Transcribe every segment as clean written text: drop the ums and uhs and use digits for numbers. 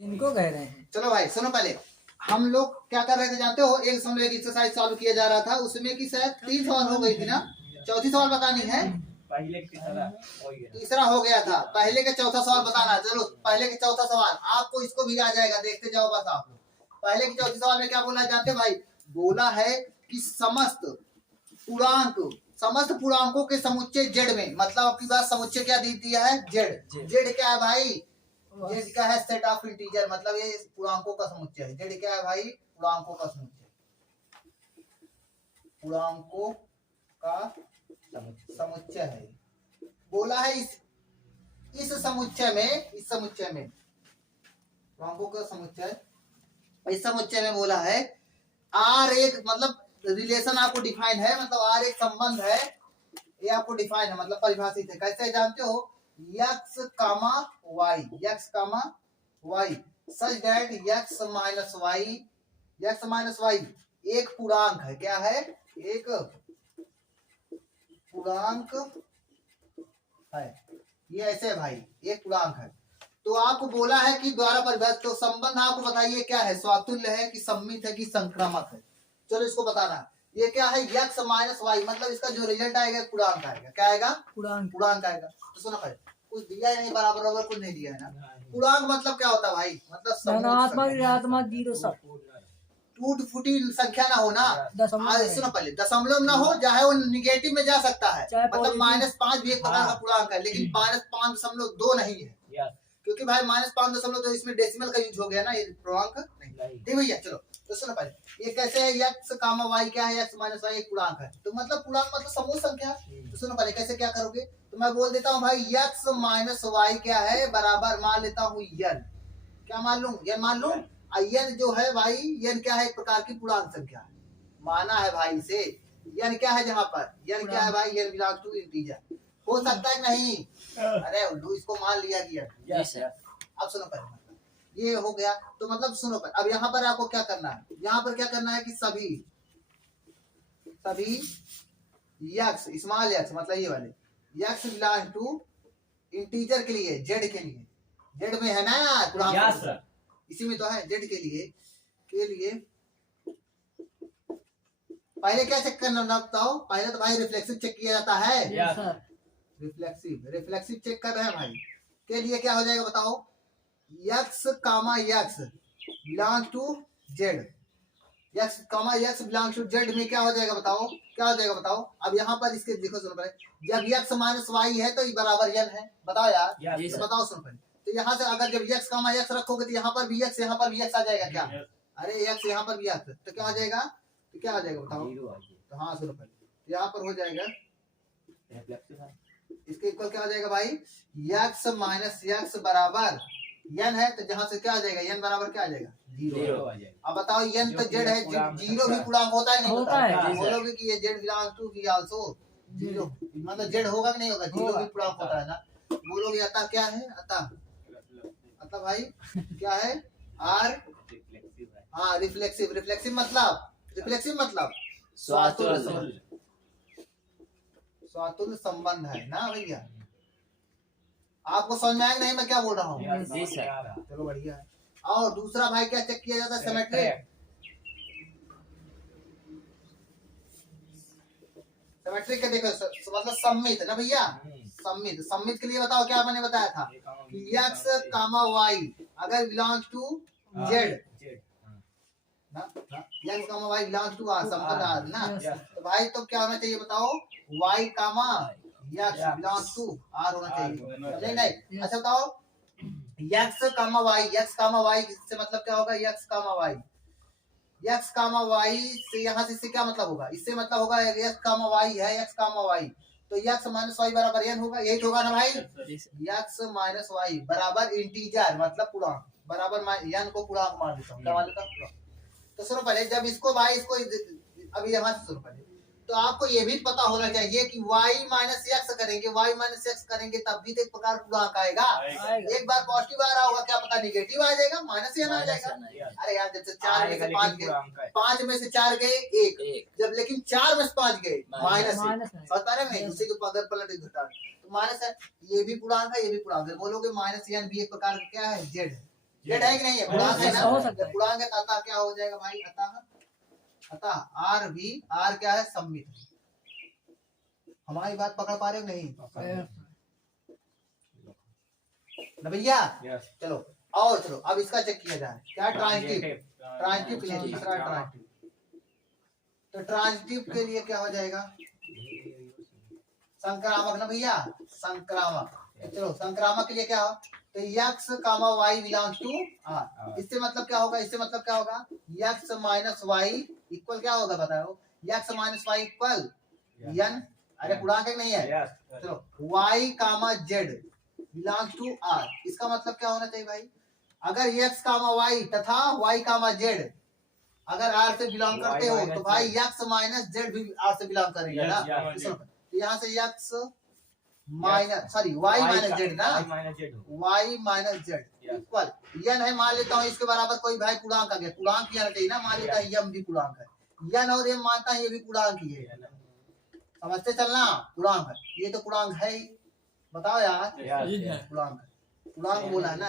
इनको कह रहे हैं। चलो भाई सुनो, पहले हम लोग क्या कर रहे थे जानते हो, एक समय एक एक्सरसाइज चालू किया जा रहा था, उसमें की शायद 3 सवाल हो गई थी ना, चौथी सवाल बतानी है, पहले तीसरा हो गया था, पहले का चौथा सवाल बताना है। चलो पहले के चौथा सवाल आपको, इसको भी आ जाएगा, देखते जाओ बस आप लोग। पहले के चौथे सवाल में क्या बोला जानते भाई, बोला है कि समस्त पूर्णांकों के समुच्चय जेड में, मतलब आपकी बात समुच्चय क्या दी दिया है, जेड। जेड क्या है भाई, जेड क्या है, सेट ऑफ इंटीजर, मतलब ये पूर्णांकों का समुच्चय है। जेड क्या है भाई, पूर्णांकों का समुच्चय, पूर्णांकों का समुच्चय है। बोला है इस समुच्चय में पूर्णांकों का समुच्चय, इस समुच्चय में बोला है आर एक, मतलब रिलेशन आपको डिफाइन है, मतलब आर एक संबंध है, ये आपको डिफाइन है, मतलब परिभाषित है। कैसे जानते हो, x comma y such that x minus y एक पूर्णांक है। क्या है, एक पूर्णांक है, ये ऐसे है भाई, एक पूर्णांक है। तो आपको बोला है कि द्वारा परिभाषित, तो संबंध आपको बताइए क्या है, स्वातुल्य है कि सम्मित है कि संक्रामक है। चलो इसको बताना, ये क्या है, यक्स माइनस वाई, मतलब इसका जो रिजल्ट आएगा पूर्णांक आएगा। क्या आएगा, पूर्णांक आएगा। तो सुनो भाई, कुछ दिया है नहीं, बराबर कुछ नहीं दिया है ना। पूर्णांक मतलब क्या होता है भाई, मतलब धनात्मक ऋणात्मक जीरो सब टूट फूटी संख्या ना हो ना, दशमलव सुनो पहले, दशमलव ना हो, चाहे वो निगेटिव में जा सकता है, मतलब -5 भी एक प्रकार का पूर्णांक है, लेकिन -5.2 नहीं है, क्योंकि भाई -5.2 इसमें डेसिमल का यूज हो गया ना, ये पूर्णांक नहीं। ठीक भैया, चलो तो सुनो पहले, ये कैसे है, यक्स कामा वाई क्या है, यक्स माइनस वाई एक पूर्णांक है, तो मतलब पूर्णांक मतलब समूह संख्या। तो सुनो पहले कैसे क्या करोगे, तो मैं बोल देता हूँ भाई, यक्स माइनस वाई क्या है, बराबर मान लेता हूँ यन, क्या मान लूं, यन मान लूं। यन जो है भाई, यन क्या है, एक प्रकार की पूर्णांक संख्या है, माना है भाई से। यन क्या है, जहाँ पर यन क्या है भाई, यन बिलोंग्स टू इंटीजर, हो सकता है नहीं, अरे उल्लू इसको मान लिया गया। अब सुनो पहले, ये हो गया, तो मतलब सुनो पर, अब यहाँ पर आपको क्या करना है, यहाँ पर क्या करना है कि सभी यक्स स्मॉल यक्स, मतलब ये वाले यक्स बिलोंग टू इंटीजर के लिए, जेड के लिए, जेड में है ना पूर्णांक, इसी में तो है, जेड के लिए पहले क्या चेक करना बताओ, पहले तो भाई रिफ्लेक्सिव चेक किया जाता है, रिफ्लेक्सिव चेक कर रहे हैं भाई, के लिए क्या हो जाएगा बताओ, x comma x belong to Z, x comma x belong to Z में क्या हो जाएगा बताओ, क्या हो जाएगा बताओ। अब यहाँ पर इसके देखो, सुनो पहले, जब यक्स माइनस वाई है तो ये बराबर यन है, बताओ यार, तो बताओ सुनो पहले, तो यहाँ से अगर जब यक्स कामा यक्स रखोगे तो यहाँ पर भी यक्स, यहाँ पर भी यक्स आ जाएगा क्या, अरे यक्स यहाँ पर भी यक्स, तो क्या हो जाएगा, तो क्या आ जाएगा बताओ, तो हाँ सुनो पहले, यहाँ पर हो जाएगा इसके इक्वल क्या हो जाएगा भाई, यक्स माइनस यक्स बराबर यन है, तो जहां से क्या आ जाएगा, यन बराबर क्या आ जाएगा, जीरो। अब बताओ यन तो जेड है, जीरो भी पूर्णांक होता है नहीं होता है, बोलोगे कि ये जेड बिलोंग टू भी आल्सो जीरो, मतलब जेड होगा कि नहीं होगा, जीरो भी पूर्णांक होता है ना। बोलोगे अतः क्या है, अतः भाई क्या है, आर, हाँ रिफ्लेक्सिव मतलब स्वातुल्य संबंध है ना भैया। आपको समझ में आएगा नहीं मैं क्या बोल रहा हूँ, चलो बढ़िया है। और दूसरा भाई क्या चेक किया जाता है, सिमेट्रिक के देखो, मतलब सम्मित ना भैया, सम्मित के लिए बताओ क्या मैंने बताया था, यक्स कामा वाई अगर belongs to Z, x comma y belongs to R, संबंध आर ना, तो भाई तो क्या होना चाहिए बताओ, y comma x belongs to R होना चाहिए, नहीं। अच्छा बताओ, यक्स कामा वाई से मतलब क्या होगा, यक्स कामा वाई से यहाँ से क्या मतलब होगा, इससे मतलब होगा यक्स कामा वाई है, यक्स कामा वाई, तो यक्स माइनस वाई बराबर यन होगा, यही होगा ना भाई, यक्स माइनस वाई बराबर इंटीजर मतलब पूर्णांक, बराबर यन को पूर्णांक मान लेता हूँ, क्या मान लेता हूँ। तो सुनो पहले, जब इसको भाई इसको अभी यहाँ से सुनो पहले, तो आपको ये भी पता होना चाहिए कि y माइनस एक्स करेंगे तब भी तो एक प्रकार पूर्णांक आएगा, एक बार पॉजिटिव आ रहा होगा, क्या पता निगेटिव आ जाएगा, माइनस या ना आ जाएगा। अरे यार जब से 4 में से 5 गए, 5 में से 4 गए 1, जब लेकिन 4 में से 5 गए माइनस, बता रहे हैं उसी के अगर पलट घटा तो माइनस है, ये भी पूर्णांक है, ये भी पूर्णांक है। बोलोगे माइनस एन भी एक प्रकार का क्या है, जेड है, जेड है कि नहीं है, पूर्णांक है हो ना, सकता है। पूर्णांक है, अतः क्या हो जाएगा भाई, अतः आर भी, आर क्या है, सममित। हमारी बात पकड़ पा रहे हो नहीं ना भैया? चलो और चलो अब इसका चेक किया जाए, क्या ट्रांजिटिव, ट्रांजिटिव के लिए तीसरा ट्रांजिटिव, तो ट्रांजिटिव के लिए क्या हो जाएगा, संक्रामक ना भैया, संक्रामक। चलो संक्रामक के लिए क्या हो, तो x comma y belongs to R. इससे मतलब क्या होगा, इससे मतलब क्या होगा, यक्स माइनस वाई इक्वल क्या होगा बताओ, x minus y equal n, अरे पूर्णांक नहीं है, चलो y comma z belongs to R. इसका मतलब क्या होना चाहिए भाई, अगर यक्स कामा वाई तथा वाई कामा जेड अगर आर से बिलोंग करते हो तो भाई यक्स माइनस जेड भी आर से बिलोंग करेगा ना। तो यहाँ से x minus sorry y minus z ना, y minus z equal n है, मान लेता हूँ इसके बराबर कोई भाई पूर्णांक आ गया, पूर्णांक यन चाहिए ना, मान लेता है यम भी पूर्णांक है, यन और यम मानता है ये भी पूर्णांक ही है, समझते चलना, पूर्णांक है, ये तो पूर्णांक है ही, बताओ यार, पूर्णांक पूर्णांक बोला है ना।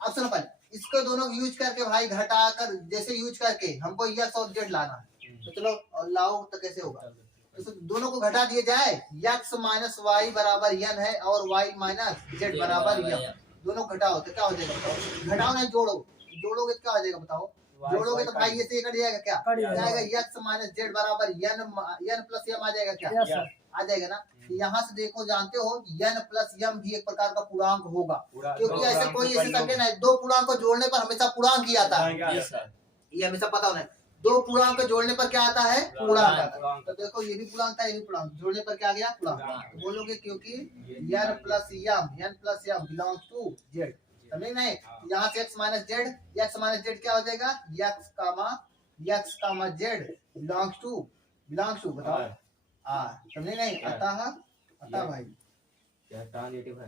अब सुनो पहले इसको दोनों यूज करके भाई घटाकर जैसे यूज करके हमको यक्स और जेड लाना है, तो चलो लाओ तो कैसे होगा, तो दोनों को घटा दिया जाए, यक्स माइनस वाई बराबर यन है और वाई माइनस जेड बराबर यम, दोनों घटाओ तो क्या हो जाएगा बताओ, घटाओ नहीं जोड़ो, जोड़ोगे तो क्या हो जाएगा बताओ, जोड़ोगे तो भाई ये से कट जाएगा, क्या जाएगा, यक्स माइनस जेड बराबर यन प्लस यम आ जाएगा, क्या आ जाएगा ना। यहाँ से देखो जानते हो यन प्लस यम भी एक प्रकार का पूर्णांक होगा, क्योंकि ऐसे कोई ऐसे संख्या नहीं, दो पूर्णांक को जोड़ने पर हमेशा पूर्णांक ही आता है, ये हमेशा पता होना है, दो पूर्णांक को जोड़ने पर क्या आता है, पूर्णांक आता है। तो देखो ये भी पूर्णांक था, ये भी पूर्णांक, जोड़ने पर क्या आ गया, पूर्णांक। तो बोलोगे क्योंकि n plus m belongs to Z, समझे नहीं, यहाँ से एक्स माइनस जेड क्या हो जाएगा, x comma z belongs to बताओ आर, समझे नहीं, अतः भाई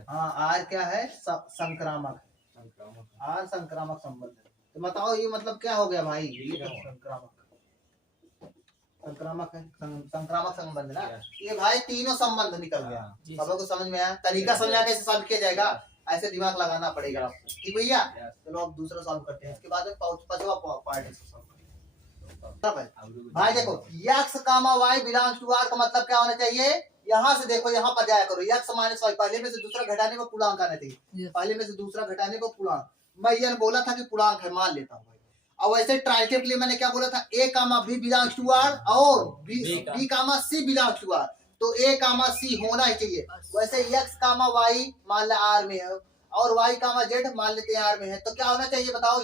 हाँ आर क्या है, संक्रामक, आर संक्रामक संबंध है। तो बताओ ये मतलब क्या हो गया भाई, ये तो संक्रामक है, संक्रामक संबंध ना, ये भाई तीनों संबंध निकल गया, सब लोग को समझ में आया, तरीका समझा कैसे सॉल्व किया जाएगा, ऐसे दिमाग लगाना पड़ेगा, ठीक भैया। चलो अब दूसरा सॉल्व करते हैं, इसके बाद में पांचवा पार्ट भाई देखो x comma y belongs to R का मतलब क्या होना चाहिए, यहाँ से देखो यहाँ पर जाया करो, यक्स माइनस वाई पहले में से दूसरा घटाने पर पूर्णांक आना चाहिए, पहले में से दूसरा घटाने पर पूर्णांक, मैं ये बोला था कि पूर्णांक है, मान लेता हूँ भाई। अब वैसे ट्राइटिव के लिए मैंने क्या बोला था, A comma B belongs to R और B comma C belongs to R, तो ए कामा सी होना ही चाहिए। वैसे यक्स कामा वाई मान ले आर में है और वाई कामा जेड मान लेते हैं आर में है, तो क्या होना चाहिए बताओ,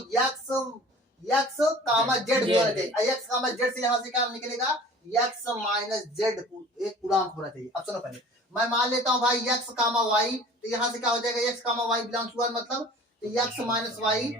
यक्स कामा जेड भी होना चाहिए, यक्स कामा जेड से यहाँ से क्या निकलेगा, यक्स माइनस जेड एक पूर्णांक होना चाहिए। अब सुनो पहले मैं मान लेता हूँ भाई यक्स कामा वाई, तो यहाँ से क्या हो जाएगा, x comma y belongs to R मतलब तो यक्स माइनस वाई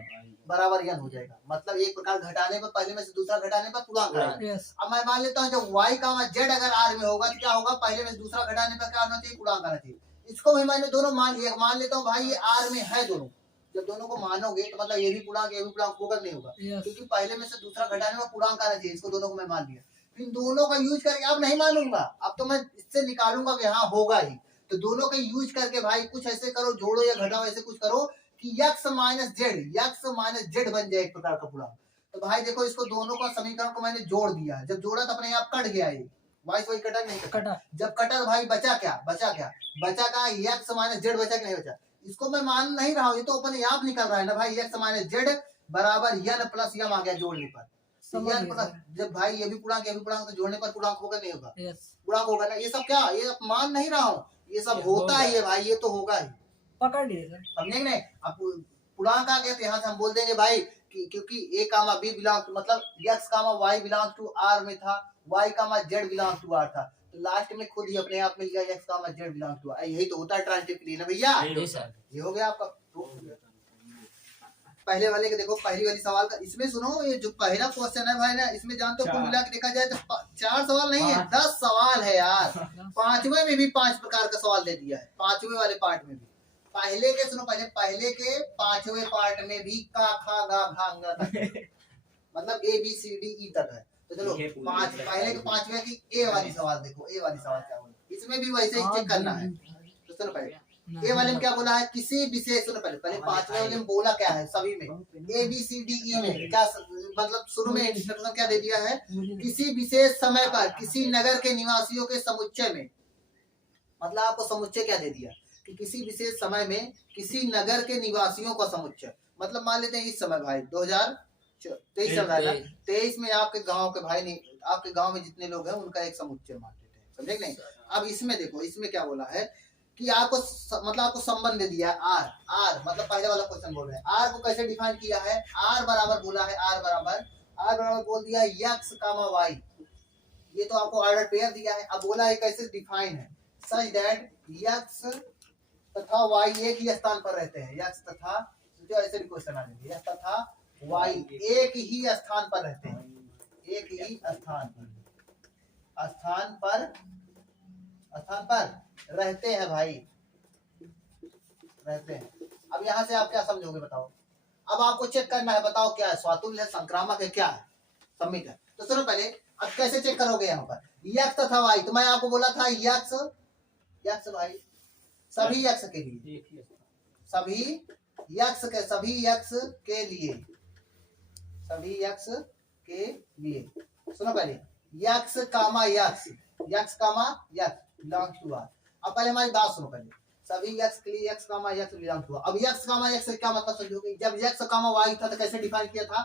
बराबर यन हो जाएगा, मतलब एक प्रकार घटाने पर पहले में से दूसरा घटाने पर पूर्णांक आएगा। अब मैं मान लेता हूँ जब वाई कामा जेड अगर आर में होगा तो क्या होगा, पहले में से दूसरा घटाने पर क्या होना चाहिए, पूर्णांक आना चाहिए। इसको भी मैंने दोनों मान लिया, मान लेता हूँ भाई ये आर में है दोनों, जब दोनों को मानोगे तो मतलब ये भी पूर्णांक ये भी पूर्णांक होगा नहीं होगा, क्योंकि पहले में से दूसरा घटाने में पूर्णांक आना चाहिए, इसको दोनों को मैं मान लिया, इन दोनों का यूज करके अब नहीं मानूंगा, अब तो मैं इससे निकालूंगा कि हाँ होगा ही, तो दोनों का यूज करके भाई कुछ ऐसे करो, जोड़ो या घटाओ, ऐसे कुछ करो कि यक्स माइनस जेड बन जाए एक प्रकार का पूर्णांक। तो भाई देखो इसको दोनों का समीकरण को मैंने जोड़ दिया, जब जोड़ा तो अपने आप कट गया, ये वाइस वही कटा नहीं कटा, जब कटा तो भाई बचा क्या, बचा का यक्स माइनस जेड बचा कि नहीं बचा, इसको मैं मान नहीं रहा हूँ, ये तो अपने आप निकल रहा है ना भाई, यक्स माइनस जेड बराबर यन प्लस यम आ गया जोड़ने पर, यन प्लस जब भाई ये भी पूर्णांक तो जोड़ने पर पूर्णांक होगा नहीं होगा, पूर्णांक होगा ना, ये सब क्या, ये मान नहीं रहा हूँ, ये सब होता ही है भाई, ये तो होगा ही, पकड़ लिए समझे नहीं। अब पूर्णांक आ गया तो यहाँ से हम बोल देंगे भाई क्योंकि ए कामा बी बिलोंग मतलब x comma y belong to R में था, y comma z belong to R था, तो लास्ट में खुद ही अपने आप मिल गया x comma z belong to R, यही तो होता है ट्रांजिटिव के लिए ना भैया, ये हो गया आपका। पहले वाले के देखो, पहली वाली सवाल का इसमें सुनो, ये जो पहला क्वेश्चन है भाई ना, इसमें जानते हो कुल मिला के देखा जाए तो 4 सवाल नहीं है, 10 सवाल है यार, पांचवे में भी 5 प्रकार का सवाल दे दिया है, पांचवे वाले पार्ट में भी, पहले के सुनो पहले के 5वें पार्ट में भी का खा गा घा अंगा तक मतलब A B C D E तक है, तो चलो पहले के 5वें की ए वाली सवाल देखो, ए वाली सवाल क्या बोले, इसमें भी वैसे ही चेक करना है। तो चलो पहले ए वाले में क्या बोला है, किसी विशेष, सुनो पहले पहले पांचवें वाले में बोला क्या है, सभी में A B C D E में क्या मतलब शुरू में इंस्ट्रक्शन क्या दे दिया है, किसी विशेष समय पर किसी नगर के निवासियों के समुच्चय में, मतलब आपको समुच्चय क्या दे दिया कि किसी विशेष समय में किसी नगर के निवासियों का समुच्चय, मतलब मान लेते हैं इस समय भाई 2023 चल रहा है ना, 23 में आपके गांव के भाई नहीं, आपके गांव में जितने लोग हैं उनका एक समुच्चय मान लेते हैं, समझे नहीं। अब इसमें देखो, इसमें क्या बोला है कि आपको मतलब आपको संबंध दे दिया है आर, आर मतलब पहले वाला क्वेश्चन बोल रहे हैं, आर को कैसे डिफाइन किया है, आर बराबर बोला है, आर बराबर बोल दिया है यक्स कामा वाई, ये तो आपको ऑर्डर पेयर दिया है। अब बोला है कैसे डिफाइन है, सच दैट यक्स तथा वाई एक ही स्थान पर रहते हैं, यक्स तथा, जो ऐसे भी क्वेश्चन आ जाएंगे, यक्स तथा वाई एक ही स्थान पर रहते हैं, एक ही स्थान पर रहते हैं भाई, रहते हैं। अब यहाँ से आप क्या समझोगे बताओ, अब आपको चेक करना है, बताओ क्या है, स्वातुल्य है, संक्रामक है, क्या है, सम्मित है। तो सुनो पहले, अब कैसे चेक करोगे, यहाँ पर यक्स तथा वाई, तो मैं आपको बोला था यक्स भाई सभी यक्स के लिए, सभी यक्स के लिए, सुनो पहले x comma x belongs to R. अब पहले हमारी बात सुनो, पहले सभी यक्स के लिए x comma x belongs to R. अब यक्स कामा यक्स क्या मतलब समझोगे, जब यक्स कामा वाई था तो कैसे डिफाइन किया था,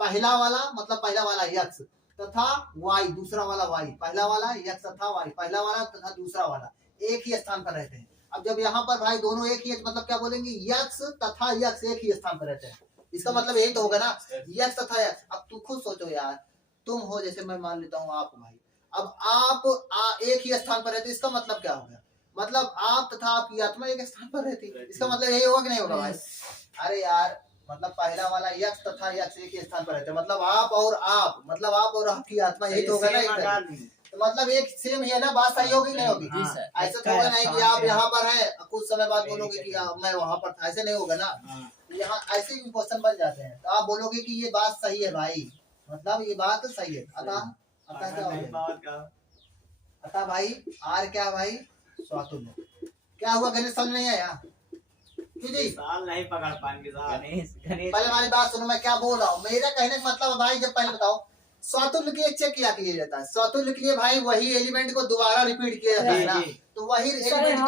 पहला वाला मतलब पहला वाला यक्स तथा वाई दूसरा वाला वाई, पहला वाला यक्स तथा वाई, पहला वाला तथा दूसरा वाला एक ही स्थान पर रहते हैं। अब जब यहाँ पर भाई दोनों एक ही, मतलब क्या बोलेंगे, यक्स तथा यक्स एक ही स्थान पर रहते हैं, इसका मतलब यही तो होगा ना, यक्स तथा यक्स। अब तुम खुद सोचो यार, तुम हो जैसे मैं मान लेता हूँ आप भाई, अब आप एक ही स्थान पर रहते, इसका मतलब क्या हो गया, मतलब आप तथा आपकी आत्मा एक स्थान पर रहती, इसका मतलब यही होगा कि नहीं होगा भाई। अरे यार मतलब पहला वाला यक्स तथा यक्स एक ही स्थान पर रहते, मतलब आप और आपकी आत्मा, यही तो होगा ना, तो मतलब एक सेम ही है ना, बात सही होगी नहीं होगी, ऐसा तो होगा नहीं कि आप यहाँ पर है कुछ समय बाद बोलोगे कि मैं वहां पर था, ऐसे नहीं होगा ना, यहाँ ऐसे भी क्वेश्चन बन जाते हैं, तो आप बोलोगे कि ये बात सही है भाई, मतलब ये बात सही है। अतः क्या हो, अतः भाई आर क्या भाई, स्वातुल्य। क्या हुआ गणेश, समझ नहीं आया जी, नहीं पकड़ पाएंगे पहले हमारी बात सुनो, मैं क्या बोल रहा हूँ, मेरा कहने का मतलब भाई, जब पहले बताओ स्वातुल्य के लिए चेक किया जाता है, स्वातुल्य के लिए भाई वही एलिमेंट को दोबारा रिपीट किया जाता है ना, तो वही एलिमेंट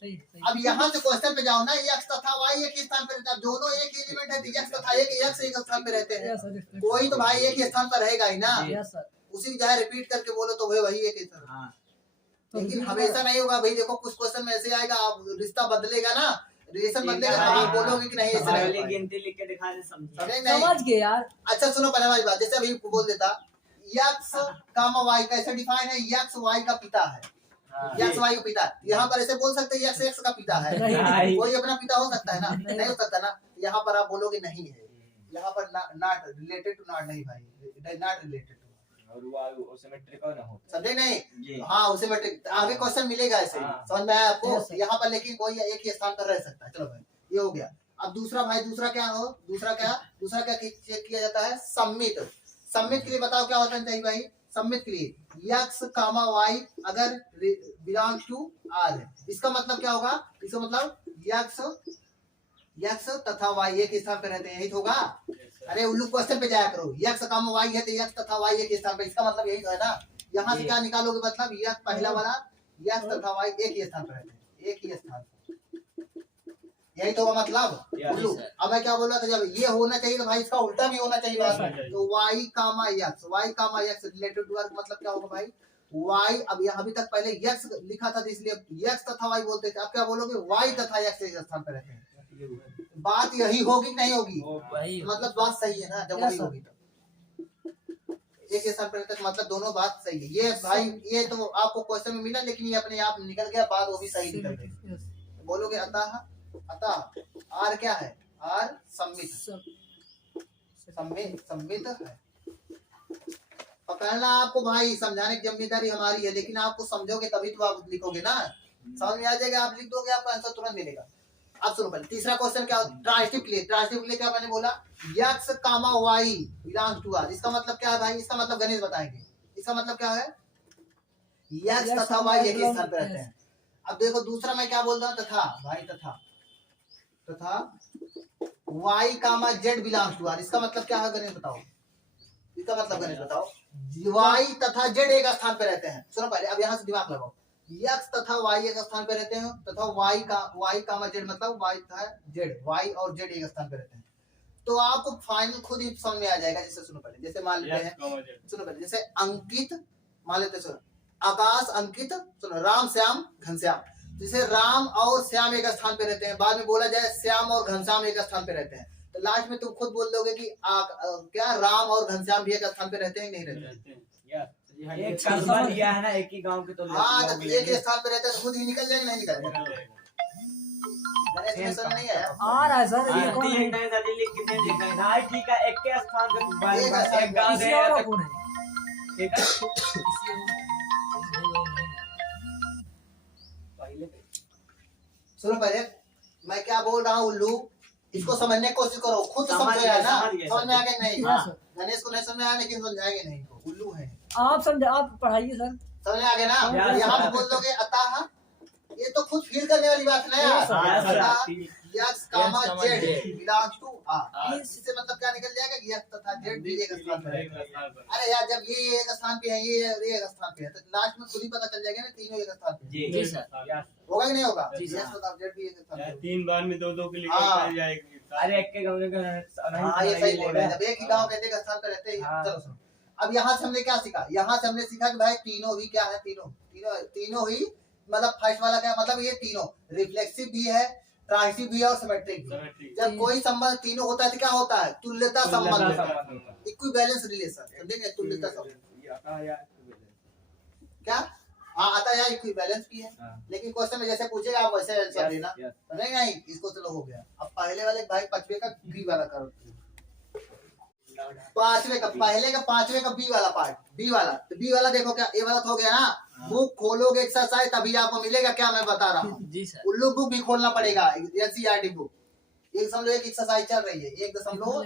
के लिए। अब यहाँ से क्वेश्चन पे जाओ ना, यक्स तथा वाई एक ही स्थान पे रहता है, दोनों एक ही एलिमेंट है, यक्स तथा यक्स एक स्थान पे रहते हैं, कोई तो भाई एक ही स्थान पर रहेगा ही ना, उसी जगह रिपीट करके बोलो तो वही एक स्थान, लेकिन हमेशा नहीं होगा भाई। देखो कुछ क्वेश्चन में ऐसे आएगा, आप रिश्ता बदलेगा ना, रिलेशन बदलेगा, तो आप बोलोगे कि नहीं ऐसे नहीं, गिनती लिख के दिखा दे, समझ गए यार। अच्छा सुनो पहले हमारी बात, जैसे अभी बोल देता यक्स कामा वाई कैसे डिफाइन है, यक्स वाई का पिता है, यक्स वाई का पिता, यहाँ पर ऐसे बोल सकते हैं यक्स एक्स का पिता है, कोई अपना पिता हो सकता है ना, नहीं हो सकता ना, यहाँ पर आप बोलोगे नहीं है, यहाँ पर नॉट रिलेटेड टू नॉट, नहीं भाई नॉट रिलेटेड टू, समझे नहीं, हाँ उसे मैट्रिक, आगे क्वेश्चन मिलेगा ऐसे, समझ में आया आपको, यहाँ पर लेकिन कोई एक ही स्थान पर रह सकता है। चलो भाई ये हो गया। अब दूसरा भाई, दूसरा क्या चेक किया जाता है, सम्मित के लिए बताओ क्या होना चाहिए भाई, सम्मित के लिए यक्स कामा वाई अगर बिलोंग्स टू आर है, इसका मतलब क्या होगा, इसका मतलब यक्स तथा वाई एक स्थान पर रहते हैं, यही होगा। अरे उल्लू क्वेश्चन पे जाया करो, यक्स कामा वाई है तो यक्स तथा वाई एक स्थान पर, इसका मतलब यही तो है ना, यहाँ से क्या निकालोगे, मतलब यक्स पहला वाला यक्स तथा वाई एक ही स्थान पर रहते हैं, एक ही स्थान, यही तो मतलब उल्लू। अब मैं क्या बोल रहा था, जब ये होना चाहिए तो भाई इसका उल्टा भी होना चाहिए, तो y comma x related to R, मतलब क्या होगा भाई, वाई, अब यहाँ अभी तक पहले यक्स लिखा था इसलिए यक्स तथा वाई बोलते थे, अब क्या बोलोगे, वाई तथा यक्स एक स्थान पर रहते हैं, बात यही होगी नहीं होगी, मतलब बात सही है ना, जब वही होगी तो एक स्थान पर रहते, मतलब दोनों बात सही है। ये भाई ये तो आपको क्वेश्चन में मिला, लेकिन ये अपने आप निकल गया, बात वो भी सही निकल गई। बोलोगे अतः आर क्या है, आर सम्मित है। पकड़ना आपको भाई, समझाने की जिम्मेदारी हमारी है, लेकिन आपको समझोगे तभी तो आप लिखोगे ना, समझ में आ जाएगा, आप लिख दोगे आपको आंसर तुरंत मिलेगा। अब सुनो पहले तीसरा क्वेश्चन क्या, ट्रांजिटिव के लिए क्या मैंने बोला, x comma y belongs to R, इसका मतलब क्या है भाई, इसका मतलब गणेश बताएंगे, इसका मतलब क्या है, यक्स तथा वाई एक ही स्थान पर रहते हैं। अब देखो दूसरा मैं क्या बोल रहा हूँ, तथा भाई तथा y comma z belongs to R. इसका मतलब क्या है गणेश बताओ, इसका मतलब गणेश बताओ। y तथा z एक स्थान पे रहते हैं। सुनो पहले, अब यहाँ से दिमाग लगाओ। x तथा y एक स्थान पे रहते हैं, तथा y कामा z मतलब y तथा z, y और z एक स्थान पे रहते हैं। तो आपको फाइनल खुद ही समझ में आ जाएगा। जैसे सुनो पहले, जैसे मान लेते हैं, सुनो पहले, जैसे अंकित मान लेते हैं, सुनो आकाश अंकित, सुनो राम श्याम घनश्याम। जैसे राम और श्याम एक स्थान पे रहते हैं, बाद में बोला जाए श्याम और घनश्याम एक स्थान पे रहते हैं, तो लास्ट में तुम खुद बोल दोगे कि क्या राम और घनश्याम भी एक स्थान पे रहते हैं, नहीं रहते हैं? एक कस्बा दिया है ना, एक ही गांव के तो हाँ, तो एक ही स्थान पे रहते हैं, तो खुद ही निकल जाएंगे, नहीं निकल जाएंगे? गणेश में समझ नहीं आया? आ रहा है सर, ये कौन है? हाँ ठीक है, एक के स्थान पे एक गांव किसी और कौन है? ठीक है। किसी और- सुनो पहले, मैं क्या बोल रहा हूँ उल्लू, इसको समझने की कोशिश करो, खुद तो समझ समझो यार ना, समझ गए, समझ में आ गया नहीं? हाँ, सर। गणेश को नहीं समझ में आया, लेकिन समझाएंगे नहीं इनको, उल्लू है। आप समझे, आप पढ़ाइए सर। समझ में आ गया ना? यार, यहाँ पे सर। बोल दोगे अतः, ये तो खुद फील करने वाली बात है ना यार। हाँ, सर। अतः x comma comma z z belongs to R. इससे मतलब क्या निकल जाएगा कि यक्स तथा जेड भी एक स्थान पे है। अरे यार, जब ये एक स्थान पे है, ये एक स्थान पे है, तो लास्ट में खुद ही पता चल जाएगा ना, तीनों एक स्थान पे हैं। जी सर। होगा कि नहीं होगा? जी, सर। यक्स तथा जेड भी एक स्थान पे है। 3 बार में 2-2 के लिए हाँ। कर जाएगी। अरे एक के गांव में हाँ, ये सही बोल रहे हैं, जब एक ही गांव के एक स्थान पे रहते हैं। हाँ। चलो सुनो, अब यहाँ से हमने क्या सीखा? यहाँ से हमने सीखा कि भाई तीनों ही क्या है, तीनों ही मतलब फर्स्ट वाला क्या मतलब, ये तीनों रिफ्लेक्सिव भी है, ट्रांसिटिव भी है और सिमेट्रिक भी है। जब कोई संबंध तीनों होता है तो क्या होता है? तुल्यता संबंध, इक्विवेलेंस रिलेशन, समझेंगे? तुल्यता संबंध क्या? हाँ, आता है, इक्विवेलेंस भी है। लेकिन क्वेश्चन में जैसे पूछेगा आप वैसे आंसर देना, समझे? नहीं, इसको चलो हो गया। अब पहले वाले भाई पांचवे का बी वाला करो, पांचवे का पहले का पांचवे का बी वाला पार्ट, बी वाला। तो बी वाला देखो, क्या ए वाला तो हो गया ना। बुक खोलोगे एक्सरसाइज, तभी आपको मिलेगा क्या मैं बता रहा हूँ। जी सर। उल्लू बुक भी खोलना पड़ेगा, एनसीईआरटी बुक। 1.1 एक्सरसाइज चल रही है, 1.1।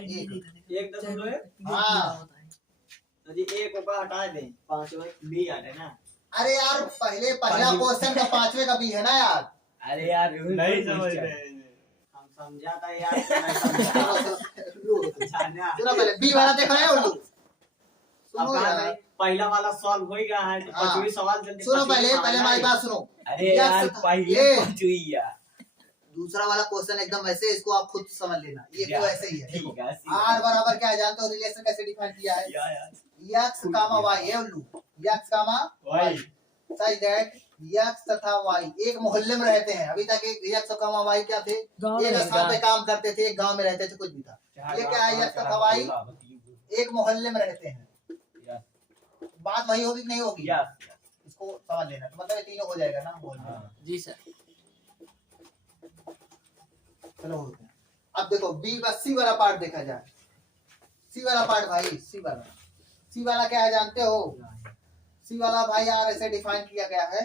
1.1 हाँ। तो जी एक ऊपर हटा दें, 5 बी आ रहे ना। अरे यार, पहला क्वेश्चन का पांचवे का बी है ना यार। अरे यार नहीं समझ रहे हैं। हम समझा था यार, नहीं समझा। जाना। सुनो पहले बी वाला देखो है उल्लू, अब सुनो कहा यार। नहीं, पहला वाला सॉल्व हो गया है, तो हाँ। 5वीं सवाल जल्दी। सुनो 5वीं पहले सवाल हमारी है। बात सुनो। अरे यार यक्स- पहले ये 5वीं यार। दूसरा वाला क्वेश्चन एकदम ऐसे, इसको आप खुद समझ लेना, ये तो ऐसे ही है। ठीक देखो, है, आर बराबर क्या है जानते हो? रिलेशन कैसे डिफाइन किया है? यार यक्स कामा वाई है उल्लू, x comma y. Such that x तथा वाई एक मोहल्ले में रहते हैं। अभी तक एक यक्स कामा वाई क्या थे? गाँव में एक रहते स्थान पे हैं। काम करते थे, एक गांव में रहते थे, कुछ भी था। ये क्या है? यक्स तथा वाई एक मोहल्ले में रहते हैं। बात वही होगी कि नहीं होगी? इसको समझ लेना, तो मतलब ये तीनों हो जाएगा ना मोहल्ले में। जी सर। चलो हो गया। अब देखो बी का सी वाला पार्ट देखा जाए। सी वाला पार्ट भाई, सी वाला क्या है जानते हो? सी वाला भाई यार ऐसे डिफाइन किया गया है,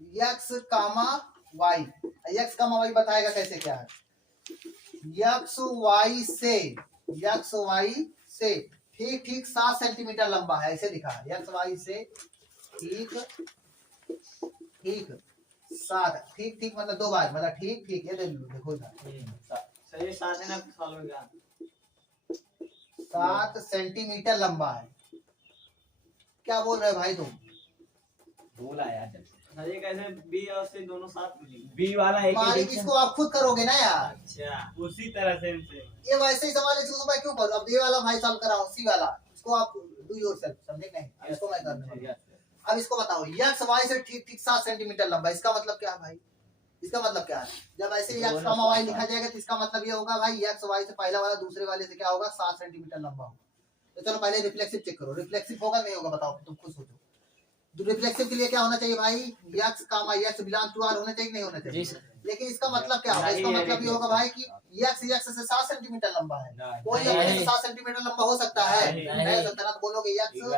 x comma Y. X comma Y बताएगा कैसे क्या है। यक्स वाई से ठीक 7 सेंटीमीटर लंबा है, ऐसे दिखा है। यक्स वाई से ठीक 7, ठीक मतलब 2 बार, मतलब ठीक ये देखो इधर। सही साथ है ना, सॉल्व हो गया। 7 सेंटीमीटर लंबा है। क्या बोल रहे भाई तुम? बोला यार सर, ये कैसे बी और सी दोनों साथ मिलेंगे? बी वाला एक ही मालिक direction- इसको आप खुद करोगे ना यार। अच्छा उसी तरह से ये वैसे ही सवाल है, इसको मैं क्यों करूं? अब ये वाला भाई सॉल्व कराऊं, सी वाला, इसको आप डू योरसेल्फ, समझे नहीं? अब इसको मैं करने वाला। अब इसको बताओ, यक्स वाई से ठीक 7 सेंटीमीटर लंबा, इसका मतलब क्या है भाई? इसका मतलब क्या है? जब ऐसे यक्स कामा वाई लिखा जाएगा तो इसका मतलब ये होगा भाई, यक्स वाई से पहला वाला दूसरे वाले से क्या होगा? 7 सेंटीमीटर लंबा होगा। तो चलो पहले रिफ्लेक्सिव चेक करो, रिफ्लेक्सिव होगा नहीं होगा बताओ, तुम खुद सोचो। तो रिफ्लेक्सिव के लिए क्या होना चाहिए भाई? X comma x belong to R होना चाहिए, नहीं होना चाहिए? जी सर। लेकिन इसका मतलब क्या होगा? इसका मतलब ये होगा भाई कि यक्स से 7 सेंटीमीटर लंबा है। कोई नहीं। अपने से 7 सेंटीमीटर लंबा हो सकता है? नहीं। नहीं हो सकता ना, तो बोलोगे x not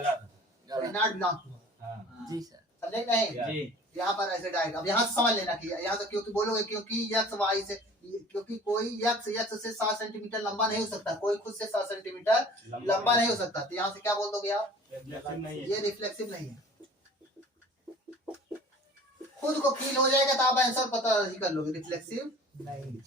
belong to R. जी सर। समझे नहीं? जी यहाँ पर ऐसे डायरेक्ट, अब यहाँ से समझ लेना कि यहाँ से क्योंकि बोलोगे क्योंकि यक्स वाई से, क्योंकि कोई यक्स से 7 सेंटीमीटर लंबा नहीं हो सकता, कोई खुद से 7 सेंटीमीटर लंबा नहीं हो सकता। तो यहाँ से क्या बोल दोगे आप? नहीं ये रिफ्लेक्सिव नहीं है। खुद को फील हो जाएगा तो आप आंसर पता ही कर लोगे, रिफ्लेक्सिव नहीं।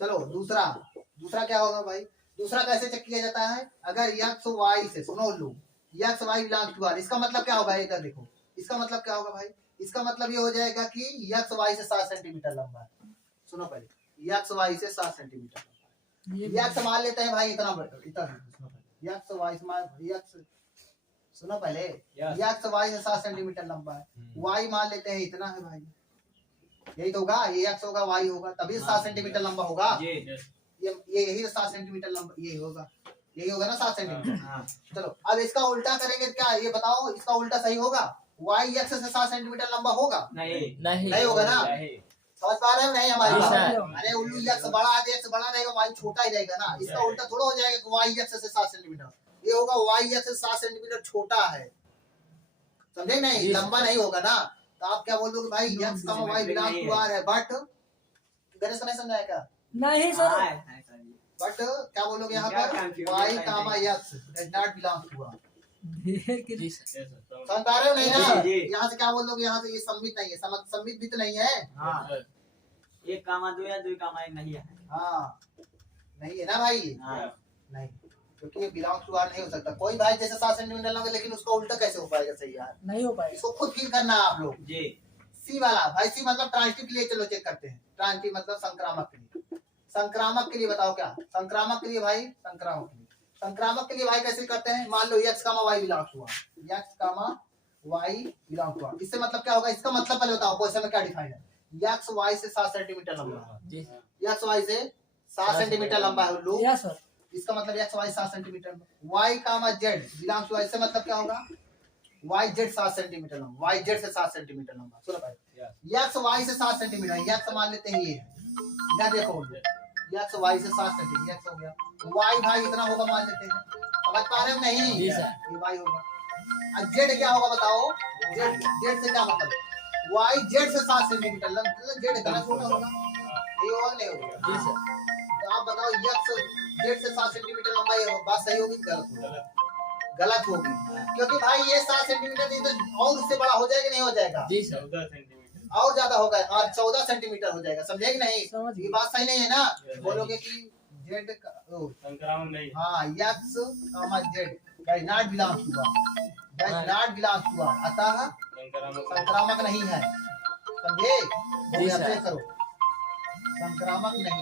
चलो दूसरा क्या होगा भाई? दूसरा कैसे चेक किया जाता है? अगर x y से, सुनो लो, x y belong to r, इसका मतलब क्या होगा? इधर देखो, इसका मतलब क्या होगा भाई? इसका मतलब ये हो जाएगा कि x y से 7 सेंटीमीटर लंबा है। सुनो पहले, x y से 7 सेंटीमीटर लंबा है। x मान लेते हैं भाई इतना x y x, सुनो पहले, x y से 7 सेंटीमीटर लंबा है, y मान लेते हैं इतना है भाई, यही तो होगा, ये x होगा y होगा, तभी 7 सेंटीमीटर लंबा होगा। ये यही 7 सेंटीमीटर लंबा, यही होगा ना 7 सेंटीमीटर। चलो अब इसका उल्टा करेंगे क्या? ये बताओ, इसका उल्टा सही होगा? y x से 7 सेंटीमीटर लंबा होगा? नहीं होगा ना। समझ पा रहे हो नहीं हमारी बात? अरे उल्लू x बड़ा है, x बड़ा रहेगा, y छोटा ही रहेगा ना। इसका उल्टा थोड़ा हो जाएगा कि y x से 7 सेंटीमीटर, ये होगा y x से 7 सेंटीमीटर छोटा है, समझे नहीं? लंबा नहीं होगा ना। तो आप क्या बोल दोगे भाई? x y belong to r है, बट गणेश को नहीं समझाया क्या? नहीं सर, बट क्या बोलोगे यहाँ पर? y x does not belong to r। समझ पा रहे हो नहीं ना? यहाँ से क्या बोल दोगे? यहाँ से ये सम्मित नहीं है, सम्मित भी तो नहीं है। एक कामा दो या दो कामा एक नहीं है। हाँ नहीं है ना भाई? नहीं, क्योंकि ये बिलोंग टू आर नहीं हो सकता। कोई भाई जैसे 7 सेंटीमीटर लंबा, लेकिन उसका उल्टा कैसे हो पाएगा? सही यार, नहीं हो पाएगा। इसको खुद फील करना है आप लोग जी। सी वाला भाई, सी मतलब ट्रांजिटिव के लिए, चलो चेक करते हैं। ट्रांजिटिव मतलब संक्रामक के लिए। संक्रामक के लिए बताओ क्या? संक्रामक के लिए भाई, संक्रामक के लिए भाई कैसे करते हैं? मान लो x, y belong to r, x, y belong to r, इससे मतलब क्या होगा? इसका मतलब पहले बताओ क्वेश्चन में क्या डिफाइन है? x y से 7 सेंटीमीटर लंबा है, x y से 7 सेंटीमीटर लंबा है उल्लू। Yes sir. इसका मतलब x y 7 centimetre, y, z belong to, इससे मतलब क्या होगा? y z 7 सेंटीमीटर लंबा, y z से 7 सेंटीमीटर लंबा। सुनो भाई, x y से 7 सेंटीमीटर, x मान लेते हैं ये है, इधर देखो, x y से 7 सेंटीमीटर, x हो गया, y भाई इतना होगा मान लेते हैं। समझ पा रहे हो नहीं? जी सर। ये y होगा। अब z क्या होगा बताओ? z से क्या मतलब? y z से 7 सेंटीमीटर लंबा, z इतना छोटा होगा, ये होगा नहीं होगा? जी सर। तो आप बताओ, x z से 7 सेंटीमीटर लंबा, ये बात सही होगी? गलत होगी, क्योंकि भाई ये 7 सेंटीमीटर तो और उससे बड़ा हो जाएगा, नहीं हो जाएगा? जी सर। 14 सेंटीमीटर और ज्यादा होगा, 14 सेंटीमीटर हो जाएगा। समझे कि नहीं? समझ गए। ये बात सही नहीं है ना? बोलोगे कि z संक्रामक नहीं। हाँ, x, z does not belong to r, does not belong to r, अतः संक्रामक नहीं है। समझे? जी सर। करो, संक्रामक नहीं।